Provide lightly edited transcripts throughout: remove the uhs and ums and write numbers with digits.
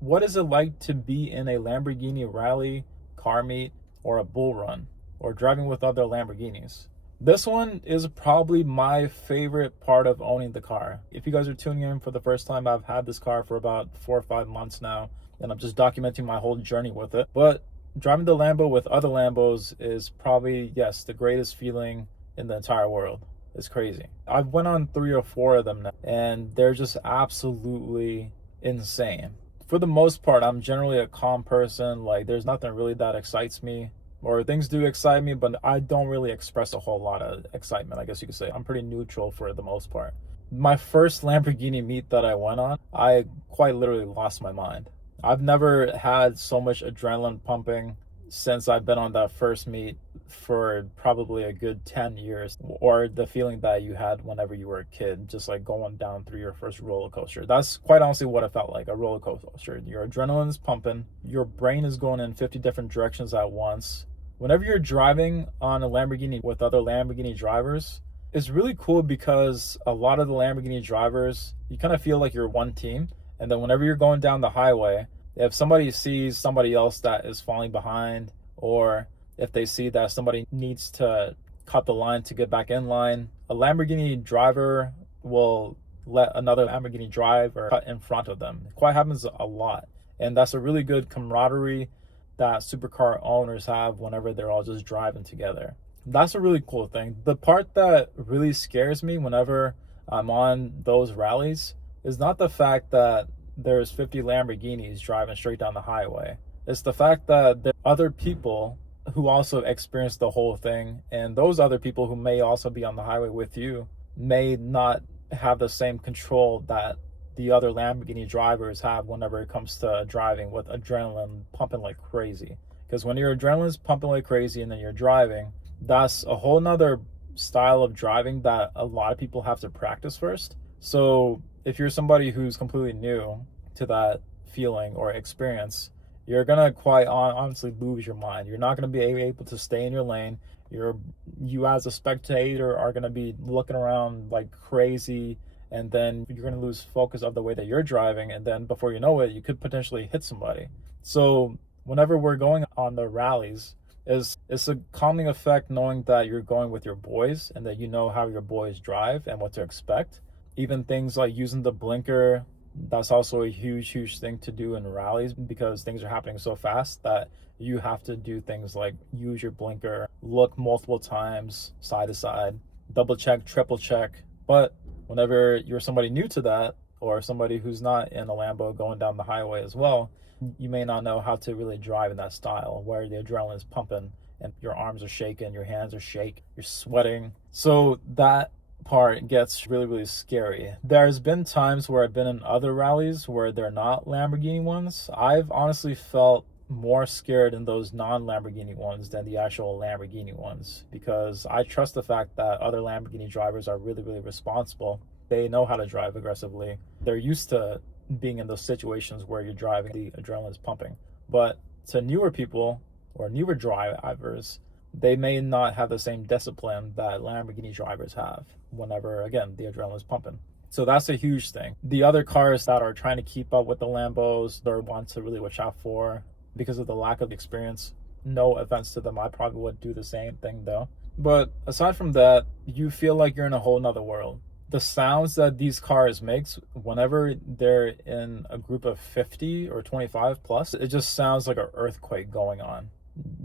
What is it like to be in a Lamborghini rally, car meet, or a bull run, or driving with other Lamborghinis? This one is probably my favorite part of owning the car. If you guys are tuning in for the first time, I've had this car for about 4 or 5 months now, and I'm just documenting my whole journey with it. But driving the Lambo with other Lambos is probably, yes, the greatest feeling in the entire world. It's crazy. I've went on 3 or 4 of them now, and they're just absolutely insane. For the most part, I'm generally a calm person. Like, there's nothing really that excites me, or things do excite me, but I don't really express a whole lot of excitement, I guess you could say. I'm pretty neutral for the most part. My first Lamborghini meet that I went on, I quite literally lost my mind. I've never had so much adrenaline pumping since I've been on that first meet for probably a good 10 years, or the feeling that you had whenever you were a kid, just like going down through your first roller coaster. That's quite honestly what it felt like, a roller coaster. Your adrenaline's pumping, your brain is going in 50 different directions at once. Whenever you're driving on a Lamborghini with other Lamborghini drivers, it's really cool because a lot of the Lamborghini drivers, you kind of feel like you're one team. And then whenever you're going down the highway, if somebody sees somebody else that is falling behind, or if they see that somebody needs to cut the line to get back in line, a Lamborghini driver will let another Lamborghini driver cut in front of them. It quite happens a lot. And that's a really good camaraderie that supercar owners have whenever they're all just driving together. That's a really cool thing. The part that really scares me whenever I'm on those rallies is not the fact that there's 50 Lamborghinis driving straight down the highway. It's the fact that there are other people who also experience the whole thing, and those other people who may also be on the highway with you may not have the same control that the other Lamborghini drivers have whenever it comes to driving with adrenaline pumping like crazy. Because when your adrenaline's pumping like crazy and then you're driving, that's a whole nother style of driving that a lot of people have to practice first. So if you're somebody who's completely new to that feeling or experience, you're gonna quite honestly lose your mind. You're not gonna be able to stay in your lane. You as a spectator are gonna be looking around like crazy, and then you're gonna lose focus of the way that you're driving, and then before you know it, you could potentially hit somebody. So whenever we're going on the rallies, it's a calming effect knowing that you're going with your boys and that you know how your boys drive and what to expect. Even things like using the blinker, that's also a huge thing to do in rallies because things are happening so fast that you have to do things like use your blinker, look multiple times side to side, double check, triple check. But whenever you're somebody new to that, or somebody who's not in a Lambo going down the highway as well, you may not know how to really drive in that style where the adrenaline is pumping and your arms are shaking, your hands are shaking, you're sweating. So that part gets really scary. There's been times where I've been in other rallies where they're not Lamborghini ones. I've honestly felt more scared in those non-Lamborghini ones than the actual Lamborghini ones because I trust the fact that other Lamborghini drivers are really responsible. They know how to drive aggressively. They're used to being in those situations where you're driving, the adrenaline is pumping. But to newer people or newer drivers, they may not have the same discipline that Lamborghini drivers have whenever, again, the adrenaline is pumping. So that's a huge thing. The other cars that are trying to keep up with the Lambos, they're ones to really watch out for because of the lack of experience. No offense to them, I probably would do the same thing though. But aside from that, you feel like you're in a whole nother world. The sounds that these cars makes whenever they're in a group of 50 or 25 plus, it just sounds like an earthquake going on.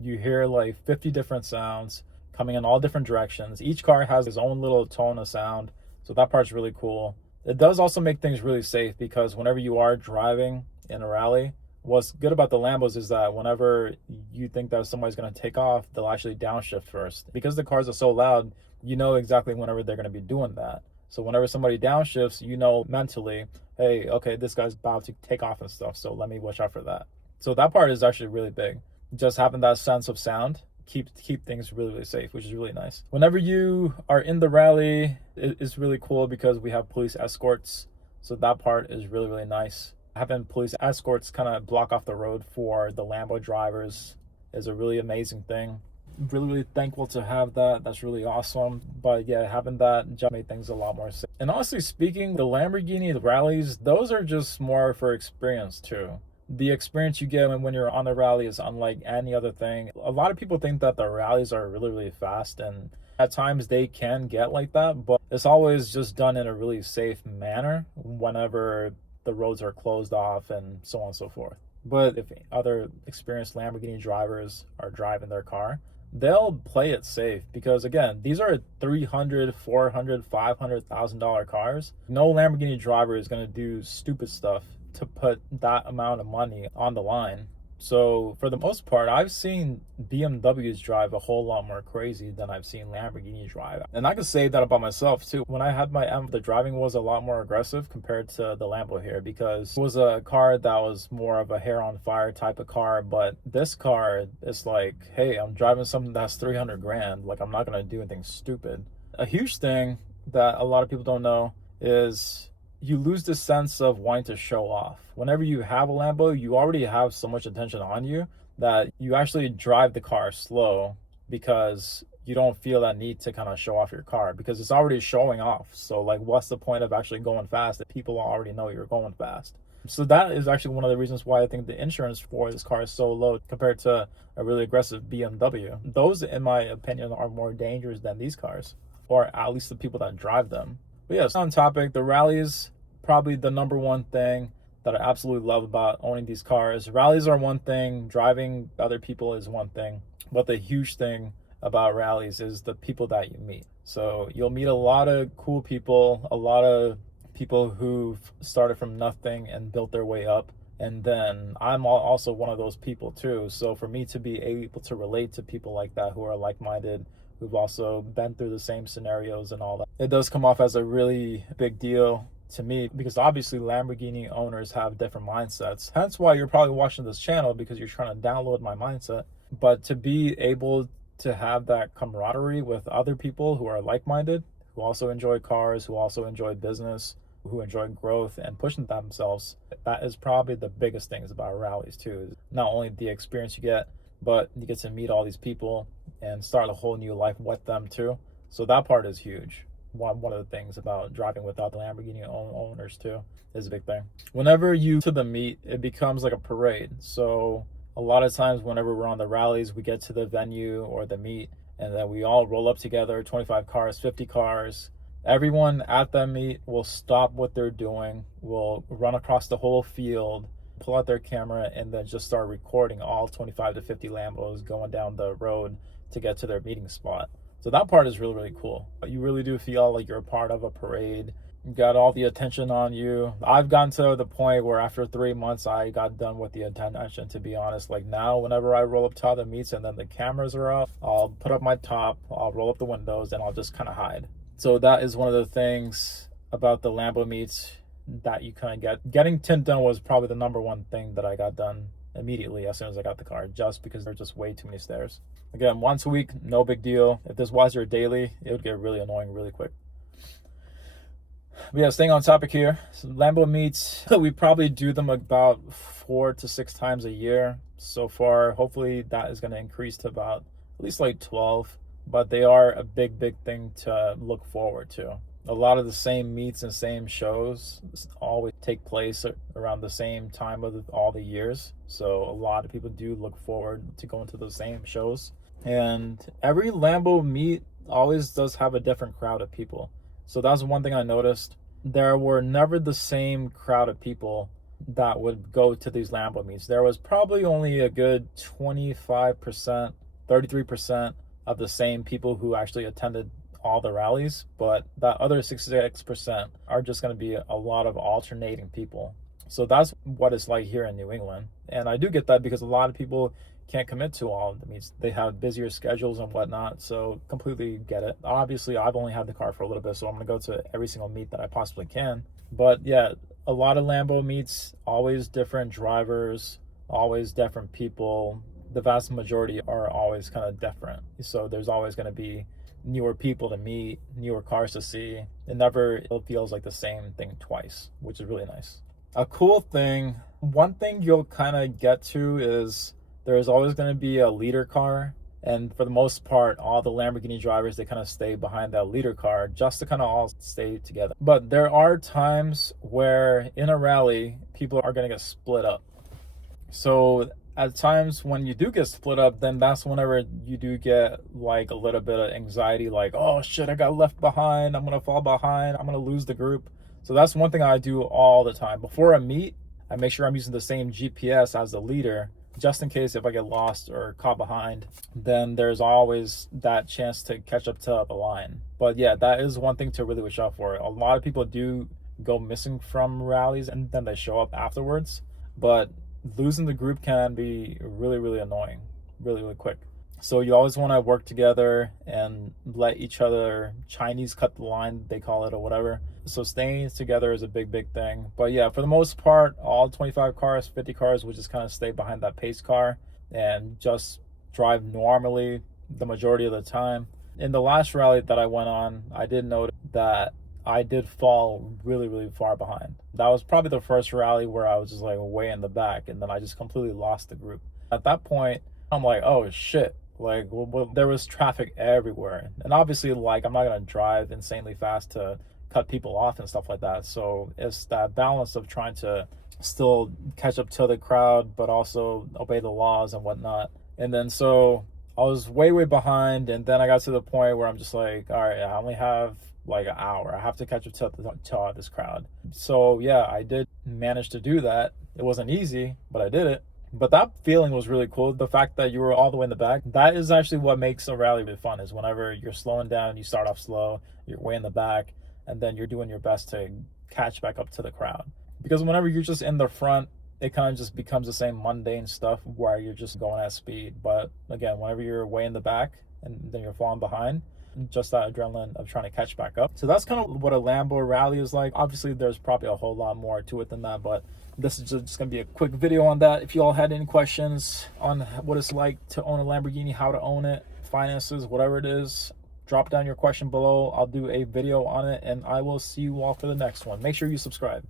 You hear like 50 different sounds coming in all different directions. Each car has its own little tone of sound, so that part's really cool. It does also make things really safe because whenever you are driving in a rally, what's good about the Lambos is that whenever you think that somebody's going to take off, they'll actually downshift first. Because the cars are so loud, you know exactly whenever they're going to be doing that. So whenever somebody downshifts, you know mentally, hey, okay, this guy's about to take off and stuff, so let me watch out for that. So that part is actually really big. Just having that sense of sound keep things really safe, which is really nice. Whenever you are in the rally, it's really cool because we have police escorts. So that part is really nice. Having police escorts kind of block off the road for the Lambo drivers is a really amazing thing. Really thankful to have that. That's really awesome. But yeah, having that just made things a lot more safe. And honestly speaking, the Lamborghini rallies, those are just more for experience too. The experience you get when you're on the rally is unlike any other thing. A lot of people think that the rallies are really, really fast, and at times they can get like that, but it's always just done in a really safe manner whenever the roads are closed off and so on and so forth. But if other experienced Lamborghini drivers are driving their car, they'll play it safe because, again, these are $300, $400, $500,000 cars. No Lamborghini driver is going to do stupid stuff to put that amount of money on the line. So for the most part, I've seen BMWs drive a whole lot more crazy than I've seen Lamborghini drive. And I can say that about myself too. When I had my M, the driving was a lot more aggressive compared to the Lambo here because it was a car that was more of a hair on fire type of car. But this car is like, hey, I'm driving something that's 300 grand. Like, I'm not going to do anything stupid. A huge thing that a lot of people don't know is you lose the sense of wanting to show off. Whenever you have a Lambo, you already have so much attention on you that you actually drive the car slow because you don't feel that need to kind of show off your car because it's already showing off. So like, what's the point of actually going fast if people already know you're going fast? So that is actually one of the reasons why I think the insurance for this car is so low compared to a really aggressive BMW. Those, in my opinion, are more dangerous than these cars, or at least the people that drive them. But yes, on topic, the rallies, probably the number one thing that I absolutely love about owning these cars. Rallies are one thing, driving other people is one thing, but the huge thing about rallies is the people that you meet. So you'll meet a lot of cool people, a lot of people who've started from nothing and built their way up. And then I'm also one of those people too. So for me to be able to relate to people like that who are like-minded, who've also been through the same scenarios and all that, it does come off as a really big deal to me because obviously Lamborghini owners have different mindsets. Hence why you're probably watching this channel, because you're trying to download my mindset. But to be able to have that camaraderie with other people who are like-minded, who also enjoy cars, who also enjoy business, who enjoy growth and pushing themselves, that is probably the biggest things about rallies too. Not only the experience you get, but you get to meet all these people and start a whole new life with them too. So that part is huge. One of the things about driving without the Lamborghini owners too is a big thing. Whenever you to the meet, it becomes like a parade. So a lot of times whenever we're on the rallies, we get to the venue or the meet, and then we all roll up together, 25 cars, 50 cars. Everyone at that meet will stop what they're doing, will run across the whole field, pull out their camera, and then just start recording all 25 to 50 Lambos going down the road to get to their meeting spot. So that part is really, really cool. You really do feel like you're a part of a parade. You got all the attention on you. I've gotten to the point where after 3 months, I got done with the attention, to be honest. Like now, whenever I roll up to the meets and then the cameras are off, I'll put up my top, I'll roll up the windows, and I'll just kind of hide. So that is one of the things about the Lambo meets that you kind of get. Getting tint done was probably the number one thing that I got done immediately as soon as I got the car, just because there's just way too many stairs. Again, once a week, no big deal. If this was your daily, it would get really annoying really quick. But yeah, staying on topic here, so Lambo meets, we probably do them about 4 to 6 times a year so far. Hopefully that is going to increase to about at least like 12, but they are a big, big thing to look forward to. A lot of the same meets and same shows always take place around the same time of all the years. So a lot of people do look forward to going to those same shows. And every Lambo meet always does have a different crowd of people. So that's one thing I noticed. There were never the same crowd of people that would go to these Lambo meets. There was probably only a good 25%, 33% of the same people who actually attended all the rallies, but that other 66% are just going to be a lot of alternating people. So that's what it's like here in New England. And I do get that because a lot of people can't commit to all of the meets. They have busier schedules and whatnot, so completely get it. Obviously, I've only had the car for a little bit, so I'm going to go to every single meet that I possibly can. But yeah, a lot of Lambo meets, always different drivers, always different people. The vast majority are always kind of different. So there's always going to be newer people to meet, newer cars to see. It feels like the same thing twice, which is really nice. A cool thing, one thing you'll kind of get to is there's always going to be a leader car. And for the most part, all the Lamborghini drivers, they kind of stay behind that leader car just to kind of all stay together. But there are times where in a rally, people are going to get split up. So at times when you do get split up, then that's whenever you do get like a little bit of anxiety, like, oh shit, I got left behind, I'm gonna fall behind, I'm gonna lose the group. So that's one thing I do all the time. Before I meet, I make sure I'm using the same GPS as the leader, just in case if I get lost or caught behind, then there's always that chance to catch up to the line. But yeah, that is one thing to really watch out for. A lot of people do go missing from rallies and then they show up afterwards, but losing the group can be really, really annoying, really, really quick. So you always want to work together and let each other Chinese cut the line, they call it, or whatever. So staying together is a big, big thing. But yeah, for the most part, all 25 cars, 50 cars will just kind of stay behind that pace car and just drive normally the majority of the time. In the last rally that I went on, I did note that I did fall really, really far behind. That was probably the first rally where I was just like way in the back, and then I just completely lost the group. At that point, I'm like, oh shit. Like, well, there was traffic everywhere. And obviously, like, I'm not going to drive insanely fast to cut people off and stuff like that. So it's that balance of trying to still catch up to the crowd, but also obey the laws and whatnot. And then so I was way, way behind. And then I got to the point where I'm just like, all right, I only have like an hour. I have to catch up to this crowd. So yeah, I did manage to do that. It wasn't easy, but I did it. But that feeling was really cool. The fact that you were all the way in the back, that is actually what makes a rally really fun, is whenever you're slowing down, you start off slow, you're way in the back, and then you're doing your best to catch back up to the crowd. Because whenever you're just in the front, it kind of just becomes the same mundane stuff where you're just going at speed. But again, whenever you're way in the back and then you're falling behind, just that adrenaline of trying to catch back up. So that's kind of what a Lambo rally is like. Obviously, there's probably a whole lot more to it than that, but this is just going to be a quick video on that. If you all had any questions on what it's like to own a Lamborghini, how to own it, finances, whatever it is, drop down your question below. I'll do a video on it, and I will see you all for the next one. Make sure you subscribe.